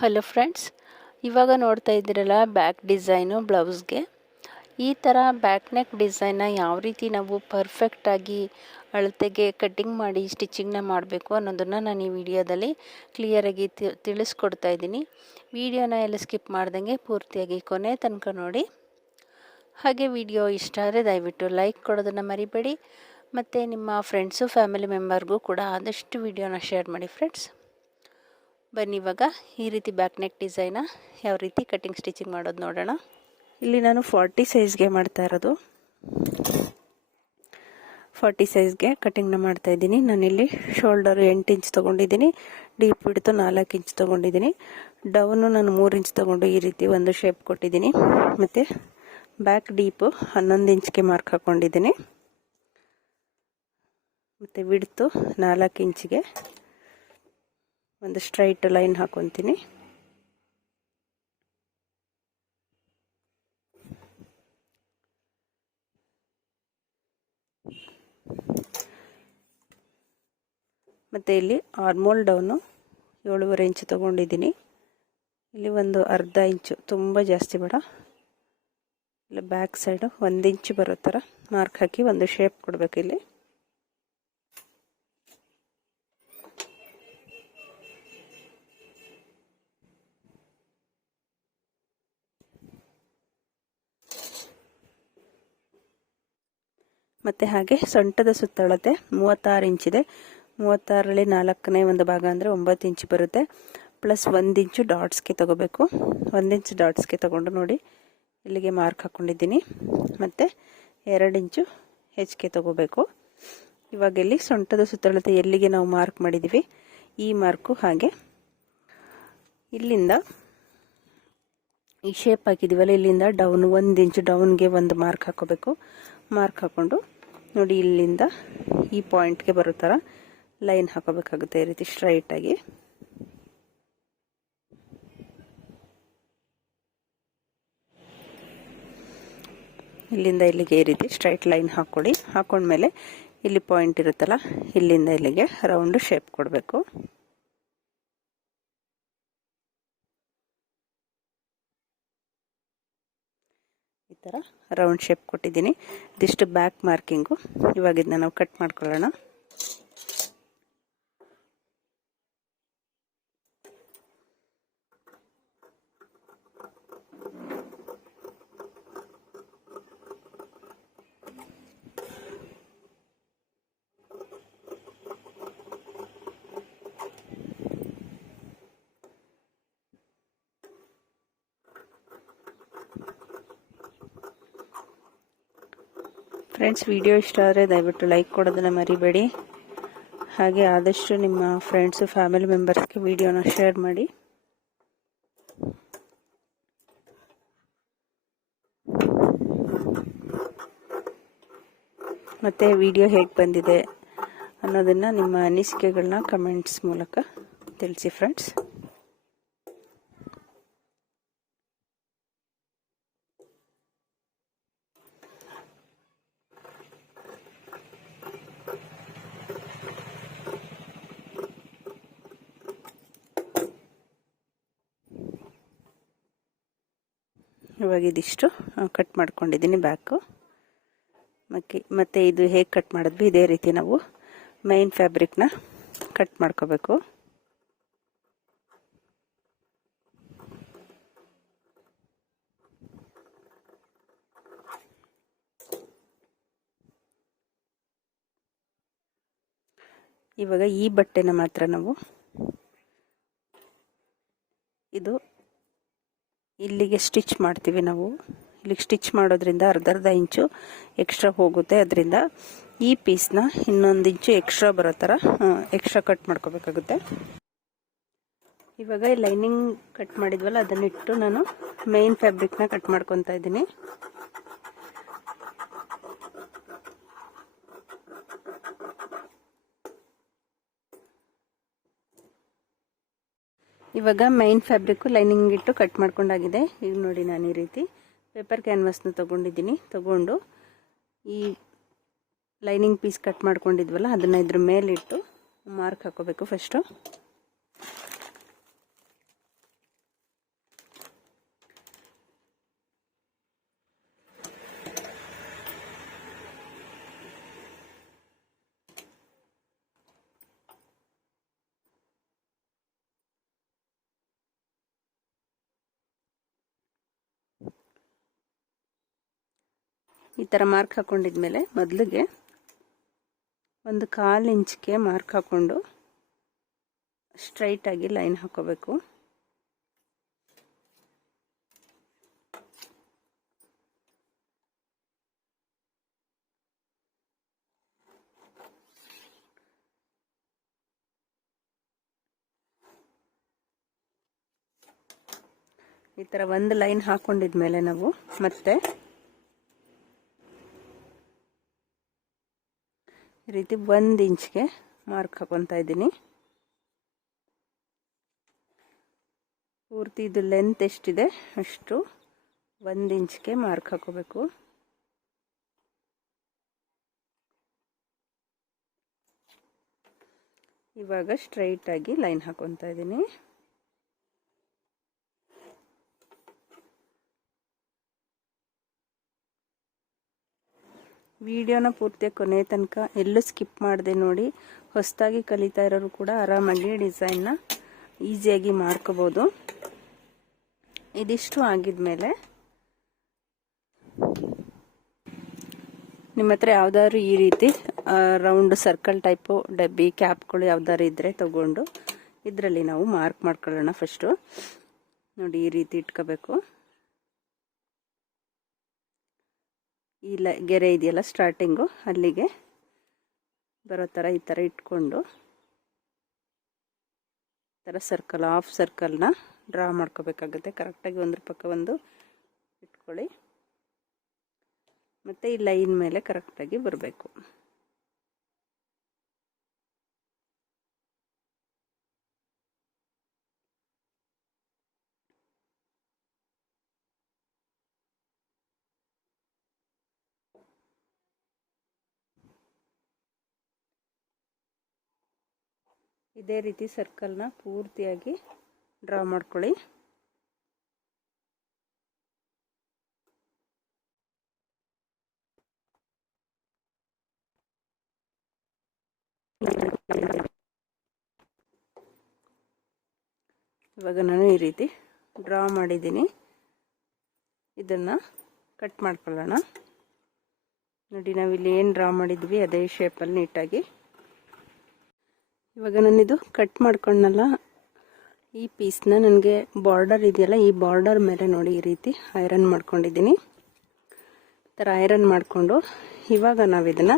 Hello friends, ಇವಾಗ ನೋಡ್ತಾ ಇದ್ದೀರಲ್ಲ ಬ್ಯಾಕ್ ಡಿಸೈನು ಬ್ಲೌಸ್ಗೆ. ಈ ಥರ ಬ್ಯಾಕ್ ನೆಕ್ ಡಿಸೈನ್ನ ಯಾವ ರೀತಿ ನಾವು ಪರ್ಫೆಕ್ಟಾಗಿ ಅಳತೆಗೆ ಕಟ್ಟಿಂಗ್ ಮಾಡಿ ಸ್ಟಿಚಿಂಗ್ನ ಮಾಡಬೇಕು ಅನ್ನೋದನ್ನು ನಾನು ಈ ವಿಡಿಯೋದಲ್ಲಿ ಕ್ಲಿಯರಾಗಿ ತಿಳಿಸ್ಕೊಡ್ತಾ ಇದ್ದೀನಿ. ವಿಡಿಯೋನ ಎಲ್ಲ ಸ್ಕಿಪ್ ಮಾಡ್ದಂಗೆ ಪೂರ್ತಿಯಾಗಿ ಕೊನೆ ತನಕ ನೋಡಿ. ಹಾಗೆ ವಿಡಿಯೋ ಇಷ್ಟ ಆದರೆ ದಯವಿಟ್ಟು ಲೈಕ್ ಕೊಡೋದನ್ನು ಮರಿಬೇಡಿ. ಮತ್ತು ನಿಮ್ಮ ಫ್ರೆಂಡ್ಸು ಫ್ಯಾಮಿಲಿ ಮೆಂಬರ್ಗೂ ಕೂಡ ಆದಷ್ಟು ವಿಡಿಯೋನ ಶೇರ್ ಮಾಡಿ ಫ್ರೆಂಡ್ಸ್. ಬನ್ನಿ ಇವಾಗ ಈ ರೀತಿ ಬ್ಯಾಕ್ ನೆಕ್ ಡಿಸೈನ ಯಾವ ರೀತಿ ಕಟ್ಟಿಂಗ್ ಸ್ಟಿಚಿಂಗ್ ಮಾಡೋದು ನೋಡೋಣ. ಇಲ್ಲಿ ನಾನು 40 ಸೈಜ್ಗೆ ಮಾಡ್ತಾ ಇರೋದು. 40 ಸೈಜ್ಗೆ ಕಟ್ಟಿಂಗ್ನ ಮಾಡ್ತಾ ಇದ್ದೀನಿ. ನಾನಿಲ್ಲಿ ಶೋಲ್ಡರ್ 8 ಇಂಚ್ ತೊಗೊಂಡಿದ್ದೀನಿ, ಡೀಪ್ ಬಿಡ್ತು 4 ಇಂಚ್ ತೊಗೊಂಡಿದ್ದೀನಿ, ಡೌನು ನಾನು 3 ಇಂಚ್ ತೊಗೊಂಡು ಈ ರೀತಿ ಒಂದು ಶೇಪ್ ಕೊಟ್ಟಿದ್ದೀನಿ. ಮತ್ತು ಬ್ಯಾಕ್ ಡೀಪು 11 ಇಂಚ್ಗೆ ಮಾರ್ಕ್ ಹಾಕ್ಕೊಂಡಿದ್ದೀನಿ. ಮತ್ತು ವಿಡ್ತು 4 ಇಂಚಿಗೆ ಒಂದು ಸ್ಟ್ರೈಟ್ ಲೈನ್ ಹಾಕೊತೀನಿ. ಮತ್ತು ಇಲ್ಲಿ ಆರ್ಮೋಲ್ ಡೌನು 7.5 ಇಂಚು ತೊಗೊಂಡಿದ್ದೀನಿ. ಇಲ್ಲಿ ಒಂದು ಅರ್ಧ ಇಂಚು, ತುಂಬ ಜಾಸ್ತಿ ಬೇಡ, ಇಲ್ಲ ಬ್ಯಾಕ್ ಸೈಡು 1 ಇಂಚು ಬರೋ ಥರ ಮಾರ್ಕ್ ಹಾಕಿ ಒಂದು ಶೇಪ್ ಕೊಡಬೇಕು. ಇಲ್ಲಿ ಮತ್ತು ಹಾಗೆ ಸೊಂಟದ ಸುತ್ತಳತೆ 36 ಇಂಚಿದೆ. 36ರಲ್ಲಿ 4ನೇ ಒಂದು ಭಾಗ ಅಂದರೆ 9 ಇಂಚು ಬರುತ್ತೆ. ಪ್ಲಸ್ 1 ಇಂಚು ಡಾಟ್ಸ್ಗೆ ತೊಗೋಬೇಕು. 1 ಇಂಚ್ ಡಾಟ್ಸ್ಗೆ ತೊಗೊಂಡು ನೋಡಿ ಇಲ್ಲಿಗೆ ಮಾರ್ಕ್ ಹಾಕ್ಕೊಂಡಿದ್ದೀನಿ. ಮತ್ತು 2 ಇಂಚು ಹೆಚ್ಚಿಗೆ ತೊಗೋಬೇಕು. ಇವಾಗ ಇಲ್ಲಿ ಸೊಂಟದ ಸುತ್ತಳತೆ ಎಲ್ಲಿಗೆ ನಾವು ಮಾರ್ಕ್ ಮಾಡಿದ್ದೀವಿ ಈ ಮಾರ್ಕು ಹಾಗೆ ಇಲ್ಲಿಂದ ಈ ಶೇಪ್ ಹಾಕಿದ್ದೀವಲ್ಲ ಇಲ್ಲಿಂದ ಡೌನ್ 1 ಇಂಚು ಡೌನ್ಗೆ ಒಂದು ಮಾರ್ಕ್ ಹಾಕೋಬೇಕು. ಮಾರ್ಕ್ ಹಾಕ್ಕೊಂಡು ನೋಡಿ ಇಲ್ಲಿಂದ ಈ ಪಾಯಿಂಟ್ಗೆ ಬರೋ ಥರ ಲೈನ್ ಹಾಕೋಬೇಕಾಗುತ್ತೆ. ಈ ರೀತಿ ಸ್ಟ್ರೈಟಾಗಿ ಇಲ್ಲಿಂದ ಇಲ್ಲಿಗೆ ಈ ರೀತಿ ಸ್ಟ್ರೈಟ್ ಲೈನ್ ಹಾಕ್ಕೊಡಿ. ಹಾಕೊಂಡ್ಮೇಲೆ ಇಲ್ಲಿ ಪಾಯಿಂಟ್ ಇರುತ್ತಲ್ಲ ಇಲ್ಲಿಂದ ಇಲ್ಲಿಗೆ ರೌಂಡ್ ಶೇಪ್ ಕೊಡಬೇಕು. ಈ ಥರ ರೌಂಡ್ ಶೇಪ್ ಕೊಟ್ಟಿದ್ದೀನಿ. ಇದಿಷ್ಟು ಬ್ಯಾಕ್ ಮಾರ್ಕಿಂಗು. ಇವಾಗ ಇದನ್ನ ನಾವು ಕಟ್ ಮಾಡ್ಕೊಳ್ಳೋಣ. ಫ್ರೆಂಡ್ಸ್, ವಿಡಿಯೋ ಇಷ್ಟ ಆದರೆ ದಯವಿಟ್ಟು ಲೈಕ್ ಕೊಡೋದನ್ನು ಮರಿಬೇಡಿ. ಹಾಗೆ ಆದಷ್ಟು ನಿಮ್ಮ ಫ್ರೆಂಡ್ಸು ಫ್ಯಾಮಿಲಿ ಮೆಂಬರ್ಸ್ಗೆ ವಿಡಿಯೋನ ಶೇರ್ ಮಾಡಿ. ಮತ್ತು ವಿಡಿಯೋ ಹೇಗೆ ಬಂದಿದೆ ಅನ್ನೋದನ್ನು ನಿಮ್ಮ ಅನಿಸಿಕೆಗಳನ್ನ ಕಮೆಂಟ್ಸ್ ಮೂಲಕ ತಿಳಿಸಿ ಫ್ರೆಂಡ್ಸ್. ಇವಾಗ ಇದಿಷ್ಟು ಕಟ್ ಮಾಡ್ಕೊಂಡಿದ್ದೀನಿ ಬ್ಯಾಕು. ಮತ್ತು ಇದು ಹೇಗೆ ಕಟ್ ಮಾಡಿದ್ವಿ ಇದೇ ರೀತಿ ನಾವು ಮೈನ್ ಫ್ಯಾಬ್ರಿಕ್ನ ಕಟ್ ಮಾಡ್ಕೋಬೇಕು. ಇವಾಗ ಈ ಬಟ್ಟೆನ ಮಾತ್ರ ನಾವು ಇದು ಇಲ್ಲಿಗೆ ಸ್ಟಿಚ್ ಮಾಡ್ತೀವಿ. ನಾವು ಇಲ್ಲಿಗೆ ಸ್ಟಿಚ್ ಮಾಡೋದ್ರಿಂದ ಅರ್ಧ ಇಂಚು ಎಕ್ಸ್ಟ್ರಾ ಹೋಗುತ್ತೆ. ಅದರಿಂದ ಈ ಪೀಸ್ನ 1 ಇಂಚು ಎಕ್ಸ್ಟ್ರಾ ಬರೋ ಥರ ಎಕ್ಸ್ಟ್ರಾ ಕಟ್ ಮಾಡ್ಕೋಬೇಕಾಗುತ್ತೆ. ಇವಾಗ ಲೈನಿಂಗ್ ಕಟ್ ಮಾಡಿದ್ವಲ್ಲ ಅದನ್ನಿಟ್ಟು ನಾನು ಮೈನ್ ಫ್ಯಾಬ್ರಿಕ್ನ ಕಟ್ ಮಾಡ್ಕೊತಾ ಇದ್ದೀನಿ. ಇವಾಗ ಮೈನ್ ಫ್ಯಾಬ್ರಿಕ್ಕು ಲೈನಿಂಗ್ ಇಟ್ಟು ಕಟ್ ಮಾಡ್ಕೊಂಡಾಗಿದೆ. ಈಗ ನೋಡಿ ನಾನು ಈ ರೀತಿ ಪೇಪರ್ ಕ್ಯಾನ್ವಾಸ್ನ ತೊಗೊಂಡಿದ್ದೀನಿ. ತೊಗೊಂಡು ಈ ಲೈನಿಂಗ್ ಪೀಸ್ ಕಟ್ ಮಾಡ್ಕೊಂಡಿದ್ವಲ್ಲ ಅದನ್ನು ಇದ್ರ ಮೇಲಿಟ್ಟು ಮಾರ್ಕ್ ಹಾಕೋಬೇಕು ಫಸ್ಟು. ಈ ಥರ ಮಾರ್ಕ್ ಹಾಕ್ಕೊಂಡಿದ್ಮೇಲೆ ಮೊದಲಿಗೆ ಒಂದು 1/4 ಇಂಚ್ಗೆ ಮಾರ್ಕ್ ಹಾಕ್ಕೊಂಡು ಸ್ಟ್ರೈಟಾಗಿ ಲೈನ್ ಹಾಕೋಬೇಕು. ಈ ಥರ ಒಂದು ಲೈನ್ ಹಾಕೊಂಡಿದ್ಮೇಲೆ ನಾವು ಮತ್ತೆ ಈ ರೀತಿ 1 ಇಂಚ್ಗೆ ಮಾರ್ಕ್ ಹಾಕೊತಾ ಇದ್ದೀನಿ. ಪೂರ್ತಿ ಇದು ಲೆಂತ್ ಎಷ್ಟಿದೆ ಅಷ್ಟು 1 ಇಂಚ್ಗೆ ಮಾರ್ಕ್ ಹಾಕೋಬೇಕು. ಇವಾಗ ಸ್ಟ್ರೈಟಾಗಿ ಲೈನ್ ಹಾಕೊತಾ ಇದ್ದೀನಿ. ವಿಡಿಯೋನ ಪೂರ್ತಿಯಾಗಿ ಕೊನೆ ತನಕ ಎಲ್ಲೂ ಸ್ಕಿಪ್ ಮಾಡದೆ ನೋಡಿ. ಹೊಸದಾಗಿ ಕಲಿತಾ ಇರೋರು ಕೂಡ ಆರಾಮಾಗಿ ಡಿಸೈನ್ನ ಈಸಿಯಾಗಿ ಮಾಡ್ಕೋಬೋದು. ಇದಿಷ್ಟು ಆಗಿದ್ಮೇಲೆ ನಿಮ್ಮ ಹತ್ರ ಯಾವ್ದಾದ್ರು ಈ ರೀತಿ ರೌಂಡ್ ಸರ್ಕಲ್ ಟೈಪು ಡಬ್ಬಿ ಕ್ಯಾಪ್ಗಳು ಯಾವ್ದಾದ್ರು ಇದ್ರೆ ತಗೊಂಡು ಇದರಲ್ಲಿ ನಾವು ಮಾರ್ಕ್ ಮಾಡ್ಕೊಳ್ಳೋಣ. ಫಸ್ಟು ನೋಡಿ ಈ ರೀತಿ ಇಟ್ಕೋಬೇಕು. ಈ ಗೆರೆ ಇದೆಯಲ್ಲ ಸ್ಟಾರ್ಟಿಂಗು ಅಲ್ಲಿಗೆ ಬರೋ ಥರ ಈ ಥರ ಇಟ್ಕೊಂಡು ಈ ಥರ ಸರ್ಕಲ್ ಹಾಫ್ ಸರ್ಕಲ್ನ ಡ್ರಾ ಮಾಡ್ಕೋಬೇಕಾಗುತ್ತೆ. ಕರೆಕ್ಟಾಗಿ ಒಂದ್ರ ಪಕ್ಕ ಒಂದು ಇಟ್ಕೊಳ್ಳಿ. ಮತ್ತು ಈ ಲೈನ್ ಮೇಲೆ ಕರೆಕ್ಟಾಗಿ ಬರಬೇಕು. ಇದೇ ರೀತಿ ಸರ್ಕಲ್ನ ಪೂರ್ತಿಯಾಗಿ ಡ್ರಾ ಮಾಡ್ಕೊಳ್ಳಿ. ಇವಾಗ ನಾನು ಈ ರೀತಿ ಡ್ರಾ ಮಾಡಿದ್ದೀನಿ. ಇದನ್ನು ಕಟ್ ಮಾಡ್ಕೊಳ್ಳೋಣ. ನೋಡಿ ನಾವಿಲ್ಲಿ ಏನು ಡ್ರಾ ಮಾಡಿದ್ವಿ ಅದೇ ಶೇಪಲ್ಲಿ ನೀಟಾಗಿ. ಇವಾಗ ನಾನಿದು ಕಟ್ ಮಾಡ್ಕೊಂಡಲ್ಲ ಈ ಪೀಸ್ನ ನನಗೆ ಬಾರ್ಡರ್ ಇದೆಯಲ್ಲ ಈ ಬಾರ್ಡರ್ ಮೇಲೆ ನೋಡಿ ಈ ರೀತಿ ಐರನ್ ಮಾಡ್ಕೊಂಡಿದ್ದೀನಿ. ಈ ಥರ ಐರನ್ ಮಾಡಿಕೊಂಡು ಇವಾಗ ನಾವು ಇದನ್ನು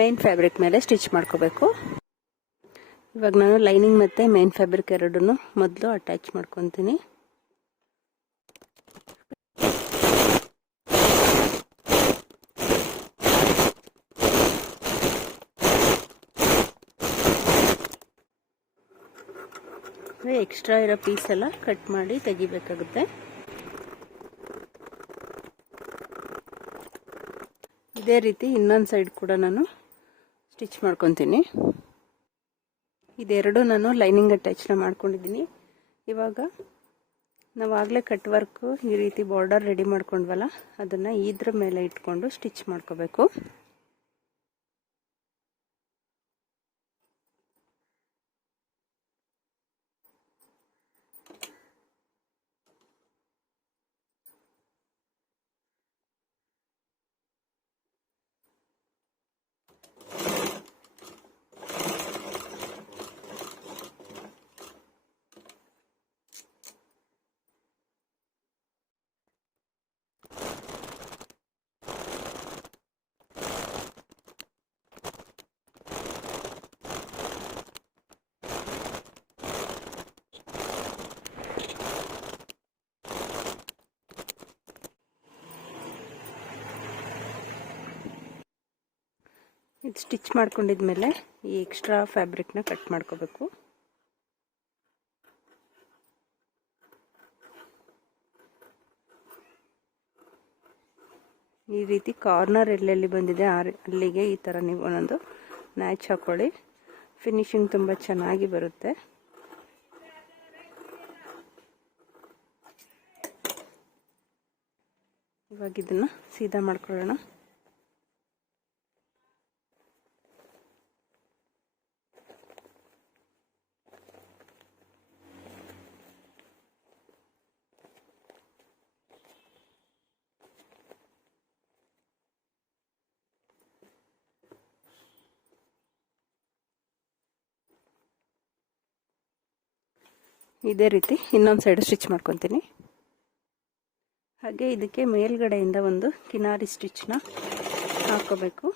ಮೇನ್ ಫ್ಯಾಬ್ರಿಕ್ ಮೇಲೆ ಸ್ಟಿಚ್ ಮಾಡ್ಕೋಬೇಕು. ಇವಾಗ ನಾನು ಲೈನಿಂಗ್ ಮತ್ತು ಮೇನ್ ಫ್ಯಾಬ್ರಿಕ್ ಎರಡನ್ನೂ ಮೊದಲು ಅಟ್ಯಾಚ್ ಮಾಡ್ಕೊತೀನಿ. ಎಕ್ಸ್ಟ್ರಾ ಇರೋ ಪೀಸ್ ಎಲ್ಲ ಕಟ್ ಮಾಡಿ ತೆಗಿಬೇಕಾಗುತ್ತೆ. ಇದೇ ರೀತಿ ಇನ್ನೊಂದು ಸೈಡ್ ಕೂಡ ನಾನು ಸ್ಟಿಚ್ ಮಾಡ್ಕೊತೀನಿ. ಇದೆರಡು ನಾನು ಲೈನಿಂಗ್ ಅಟ್ಯಾಚ್ನ ಮಾಡ್ಕೊಂಡಿದ್ದೀನಿ. ಇವಾಗ ನಾವು ಆಗಲೇ ಕಟ್ ವರ್ಕು ಈ ರೀತಿ ಬಾರ್ಡರ್ ರೆಡಿ ಮಾಡ್ಕೊಂಡ್ವಲ್ಲ ಅದನ್ನು ಇದ್ರ ಮೇಲೆ ಇಟ್ಕೊಂಡು ಸ್ಟಿಚ್ ಮಾಡ್ಕೋಬೇಕು. ಇದು ಸ್ಟಿಚ್ ಮಾಡ್ಕೊಂಡಿದ್ಮೇಲೆ ಈ ಎಕ್ಸ್ಟ್ರಾ ಫ್ಯಾಬ್ರಿಕ್ನ ಕಟ್ ಮಾಡ್ಕೋಬೇಕು. ಈ ರೀತಿ ಕಾರ್ನರ್ ಎಲ್ಲೆಲ್ಲಿ ಬಂದಿದೆ ಅಲ್ಲಿಗೆ ಈ ಥರ ನೀವು ಒಂದೊಂದು ನ್ಯಾಚ್ ಹಾಕೊಳ್ಳಿ. ಫಿನಿಶಿಂಗ್ ತುಂಬ ಚೆನ್ನಾಗಿ ಬರುತ್ತೆ. ಇವಾಗ ಇದನ್ನು ಸೀದಾ ಮಾಡ್ಕೊಳ್ಳೋಣ. ಇದೇ ರೀತಿ ಇನ್ನೊಂದು ಸೈಡ್ ಸ್ಟಿಚ್ ಮಾಡ್ಕೊತೀನಿ. ಹಾಗೆ ಇದಕ್ಕೆ ಮೇಲ್ಗಡೆಯಿಂದ ಒಂದು ಕಿನಾರಿ ಸ್ಟಿಚ್ನ ಹಾಕೋಬೇಕು.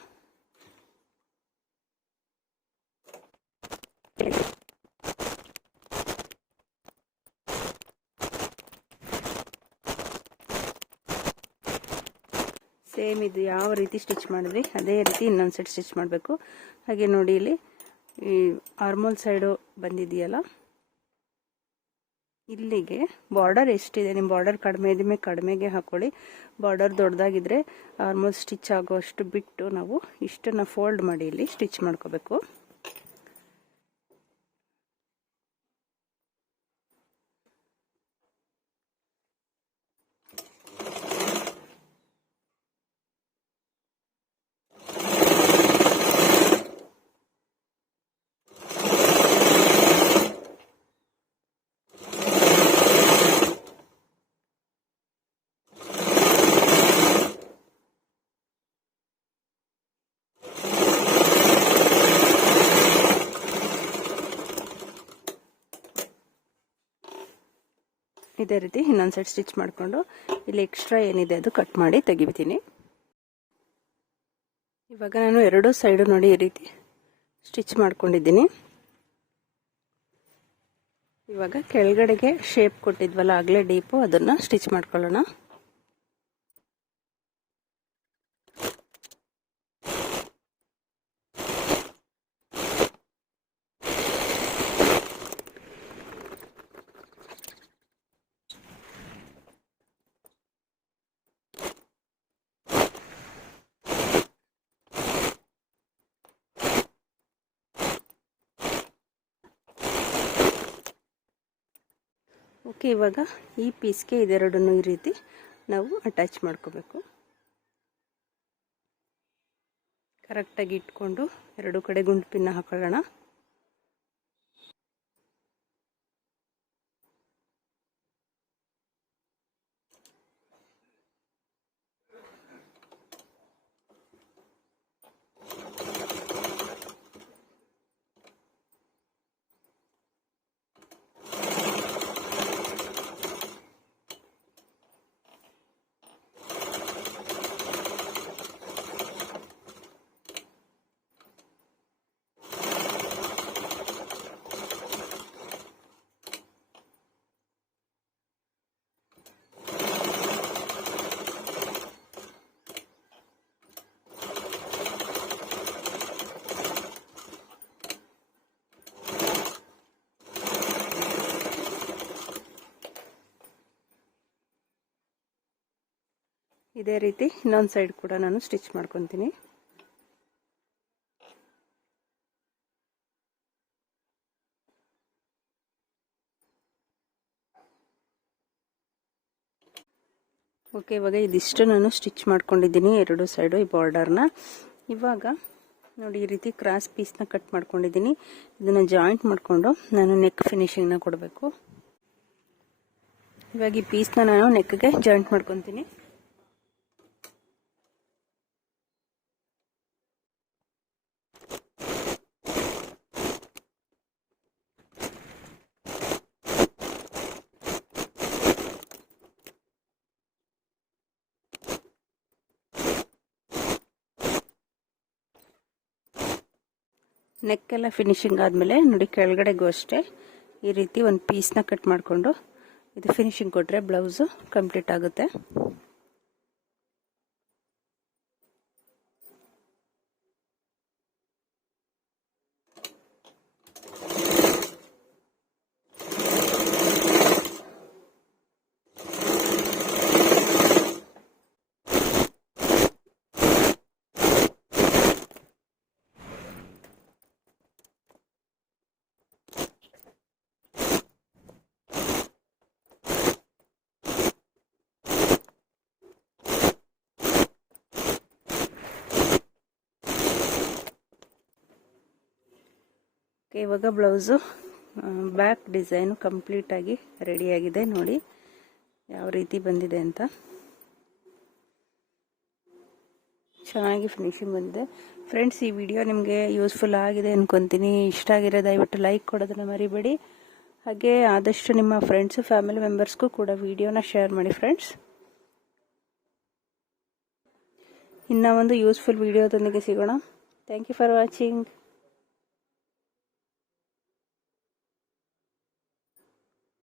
ಸೇಮ್ ಇದು ಯಾವ ರೀತಿ ಸ್ಟಿಚ್ ಮಾಡಿದ್ವಿ ಅದೇ ರೀತಿ ಇನ್ನೊಂದು ಸೈಡ್ ಸ್ಟಿಚ್ ಮಾಡಬೇಕು. ಹಾಗೆ ನೋಡಿ ಇಲ್ಲಿ ಈ ಆರ್ಮೋಲ್ ಸೈಡು ಬಂದಿದೆಯಲ್ಲ, ಇಲ್ಲಿಗೆ ಬಾರ್ಡರ್ ಎಷ್ಟಿದೆ, ನಿಮ್ಮ ಬಾರ್ಡರ್ ಕಡಿಮೆ ಇದ್ದರೆ ಕಡಿಮೆಗೆ ಹಾಕೊಳ್ಳಿ. ಬಾರ್ಡರ್ ದೊಡ್ಡದಾಗಿದ್ದರೆ ಆರ್ಮೋಲ್ ಸ್ಟಿಚ್ ಆಗೋಷ್ಟು ಬಿಟ್ಟು ನಾವು ಇಷ್ಟನ್ನು ಫೋಲ್ಡ್ ಮಾಡಿ ಇಲ್ಲಿ ಸ್ಟಿಚ್ ಮಾಡ್ಕೋಬೇಕು. ಇದೇ ರೀತಿ ಇನ್ನೊಂದು ಸೈಡ್ ಸ್ಟಿಚ್ ಮಾಡಿಕೊಂಡು ಇಲ್ಲಿ ಎಕ್ಸ್ಟ್ರಾ ಏನಿದೆ ಅದು ಕಟ್ ಮಾಡಿ ತೆಗಿತೀನಿ. ಇವಾಗ ನಾನು ಎರಡು ಸೈಡು ನೋಡಿ ಈ ರೀತಿ ಸ್ಟಿಚ್ ಮಾಡ್ಕೊಂಡಿದ್ದೀನಿ. ಇವಾಗ ಕೆಳಗಡೆಗೆ ಶೇಪ್ ಕೊಟ್ಟಿದ್ವಲ್ಲ ಆಗಲೇ ಡೀಪು, ಅದನ್ನು ಸ್ಟಿಚ್ ಮಾಡ್ಕೊಳ್ಳೋಣ. ಓಕೆ, ಇವಾಗ ಈ ಪೀಸ್ಗೆ ಇದೆರಡನ್ನು ಈ ರೀತಿ ನಾವು ಅಟ್ಯಾಚ್ ಮಾಡ್ಕೋಬೇಕು. ಕರೆಕ್ಟಾಗಿ ಇಟ್ಕೊಂಡು ಎರಡು ಕಡೆ ಗುಂಡು ಪಿನ್ನ ಹಾಕೊಳ್ಳೋಣ. ಇದೇ ರೀತಿ ಇನ್ನೊಂದು ಸೈಡ್ ಕೂಡ ನಾನು ಸ್ಟಿಚ್ ಮಾಡ್ಕೊತೀನಿ. ಓಕೆ, ಇವಾಗ ಇದಿಷ್ಟು ನಾನು ಸ್ಟಿಚ್ ಮಾಡ್ಕೊಂಡಿದ್ದೀನಿ ಎರಡು ಸೈಡು ಈ ಬಾರ್ಡರ್ನ. ಇವಾಗ ನೋಡಿ ಈ ರೀತಿ ಕ್ರಾಸ್ ಪೀಸ್ನ ಕಟ್ ಮಾಡ್ಕೊಂಡಿದ್ದೀನಿ. ಇದನ್ನು ಜಾಯಿಂಟ್ ಮಾಡಿಕೊಂಡು ನಾನು ನೆಕ್ ಫಿನಿಶಿಂಗ್ನ ಕೊಡಬೇಕು. ಇವಾಗ ಈ ಪೀಸ್ನ ನಾನು ನೆಕ್ಗೆ ಜಾಯಿಂಟ್ ಮಾಡ್ಕೊತೀನಿ. ನೆಕ್ಕೆಲ್ಲ ಫಿನಿಶಿಂಗ್ ಆದಮೇಲೆ ನೋಡಿ ಕೆಳಗಡೆಗೂ ಅಷ್ಟೇ ಈ ರೀತಿ ಒಂದು ಪೀಸ್ನ ಕಟ್ ಮಾಡಿಕೊಂಡು ಇದು ಫಿನಿಶಿಂಗ್ ಕೊಟ್ಟರೆ ಬ್ಲೌಸು ಕಂಪ್ಲೀಟ್ ಆಗುತ್ತೆ. ಇವಾಗ ಬ್ಲೌಸು ಬ್ಯಾಕ್ ಡಿಸೈನು ಕಂಪ್ಲೀಟಾಗಿ ರೆಡಿಯಾಗಿದೆ. ನೋಡಿ ಯಾವ ರೀತಿ ಬಂದಿದೆ ಅಂತ, ಚೆನ್ನಾಗಿ ಫಿನಿಶಿಂಗ್ ಬಂದಿದೆ. ಫ್ರೆಂಡ್ಸ್, ಈ ವಿಡಿಯೋ ನಿಮಗೆ ಯೂಸ್ಫುಲ್ ಆಗಿದೆ ಅಂದ್ಕೊತೀನಿ. ಇಷ್ಟ ಆಗಿರೋ ದಯವಿಟ್ಟು ಲೈಕ್ ಕೊಡೋದನ್ನು ಮರಿಬೇಡಿ. ಹಾಗೆ ಆದಷ್ಟು ನಿಮ್ಮ ಫ್ರೆಂಡ್ಸು ಫ್ಯಾಮಿಲಿ ಮೆಂಬರ್ಸ್ಗೂ ಕೂಡ ವಿಡಿಯೋನ ಶೇರ್ ಮಾಡಿ ಫ್ರೆಂಡ್ಸ್. ಇನ್ನೂ ಒಂದು ಯೂಸ್ಫುಲ್ ವಿಡಿಯೋದೊಂದಿಗೆ ಸಿಗೋಣ. Thank you for watching.